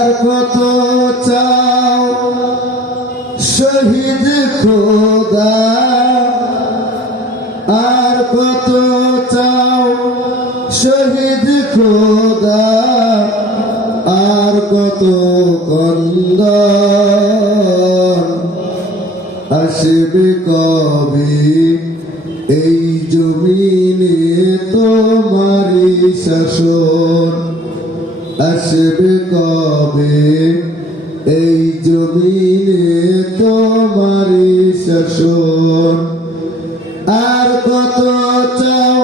আর কত চাও শহীদ খোদা, আর কত চাও শহীদ খোদা, আর কত কন্দন আসবে কবে এই জমিনে তোমারি শাসন, আসবে কবে এই জমিনে তোমারি শাসন। আর কত চাও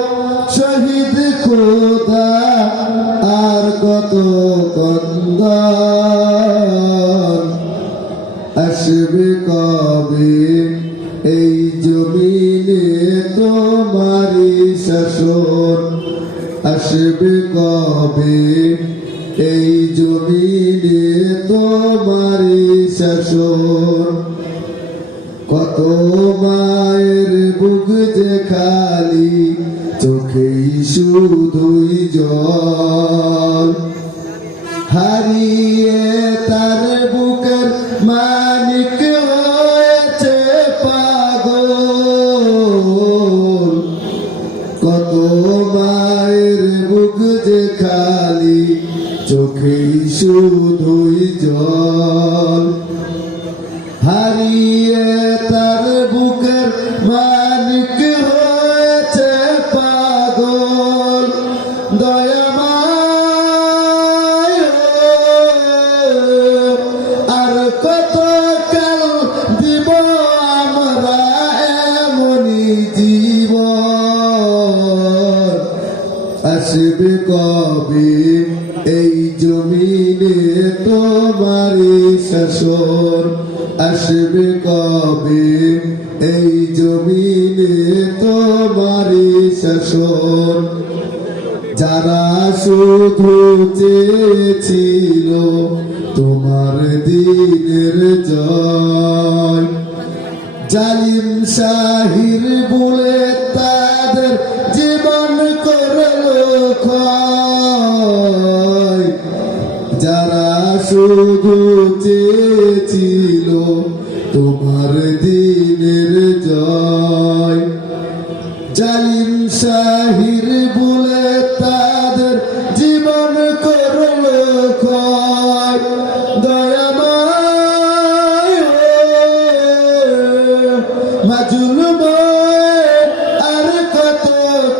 শহীদ খোদা, আর কত কন্দন আসবে কবে এই জমিনে তোমারি শাসন, আসবে কবে এই জমিনে তোমারি শাসন। কত মায়ের বুক যে খালি, চোখেই শুধুই জল, হারিয়ে তার বুকের মানিক হয়েছে পাগল। কত মায়ের বুক যে খালি, চোখেই শুধুই জল, হারিয়ে তার বুকের মালিক হয়েছে পাগল। দয়াময় আর কত কাল দিব আমরা এমনি জীবন, আসবে কবে এই জমিনে তোমারি শাসন, আসবে কবে এই জমিনে তোমারি শাসন। যারা শুধু চেয়েছিল তোমার দিনের জয়, জালিম শাহির বলে তাদের জীবন করলো ক্ষয়। যারা শুধু চেয়েছিল তোমার দিনের জয়, জালিম শাহির বলে তাদের জীবন করলো ক্ষয়। দয়াময় মাজলুময় আর কত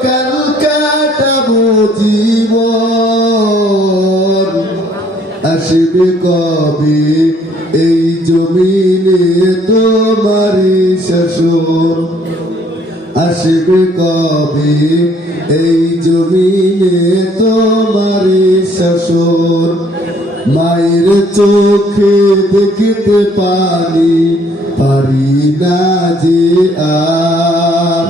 কাল কাটাবো জীবন, আসবে কবে এই জমিনে তোমারি শাসন, আসবে কবে এই জমিনে তোমারি শাসন। মায়ের চোখে দেখতে পারি না যে আর,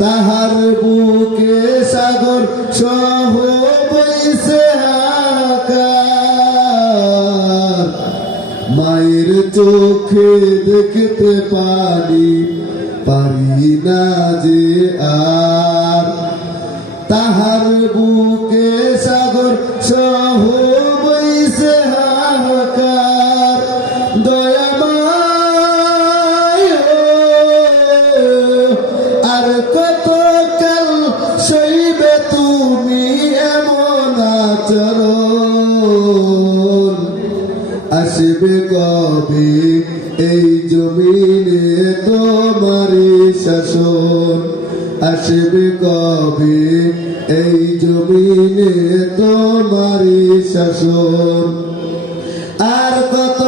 তাহার বুকে সাগর সহ বইছে হাহাকার। মায়ের চোখে দেখতে পারি না যে আর, তাহার বুকে সাগর সহ বইছে হাহাকার। দয়াময় আর কত কাল সইবে তুমি এমন আচরণ, আসবে কবে এই জমিনে তোমারি শাসন, আসবে কবে এই জমিনে তোমারি শাসন। আর কত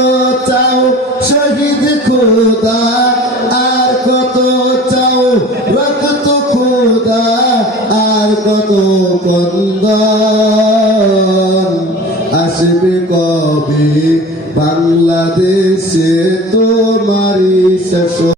চাও শহীদ খোদা, আর কত চাও রক্ত খোদা, আর কত কন্দন আসবে কবে বাংলাদেশে তোমারি শাসন।